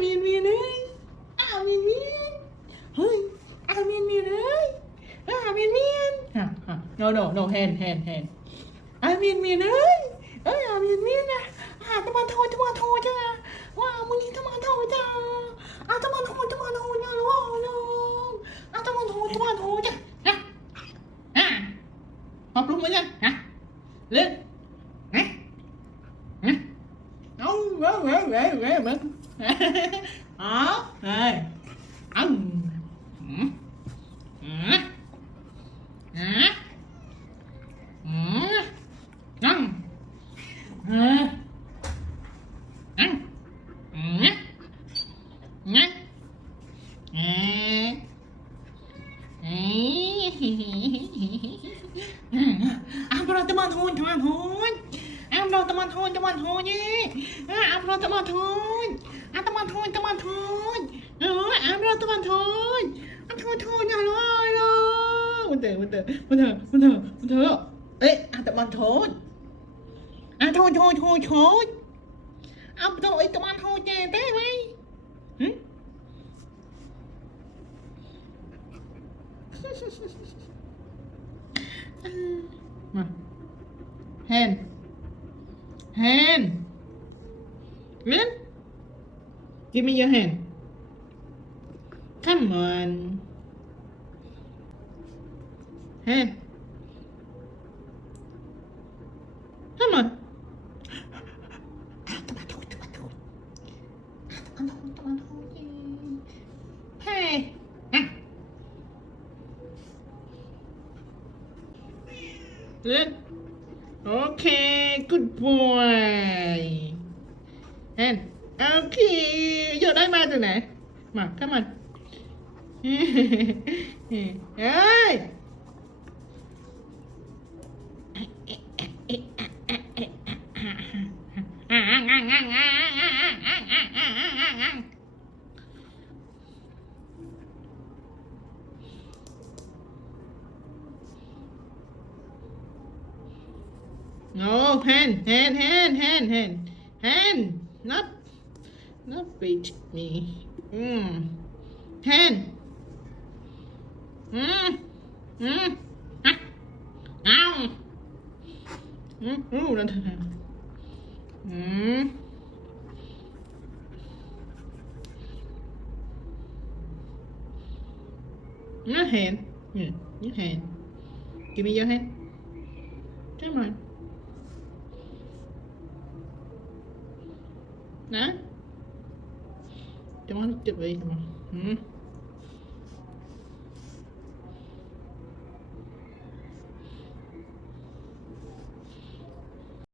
miền ơi, miền ơi, miền ơi, miền no hand miền ơi, miền tao thôi chứมึงนี่tao thôi chứ tao thôi nha luôn tao thôi chứ học luôn mới nha hả lên hả không ghê mình đó rồi ăn ăn Abra teman hôn Abra teman hôn nhé Abra teman hôn teman hôn Abra teman hôn thôi nhà lo lo mình thử ê teman hôn thôi thôi teman hôn nha té mày hand Lynn, give me your hand. Come on. Hand. Come on. Hey. Lynn. Okay, good boy. And okay, giờ đây ma từ nè. Mà come on. Ơi. No, hand, not beat me. Hand. Ow. Lần thứ hai. Not hand. Yeah, your hand. Give me your hand. Come on. Đó. Cho nó chụp đi.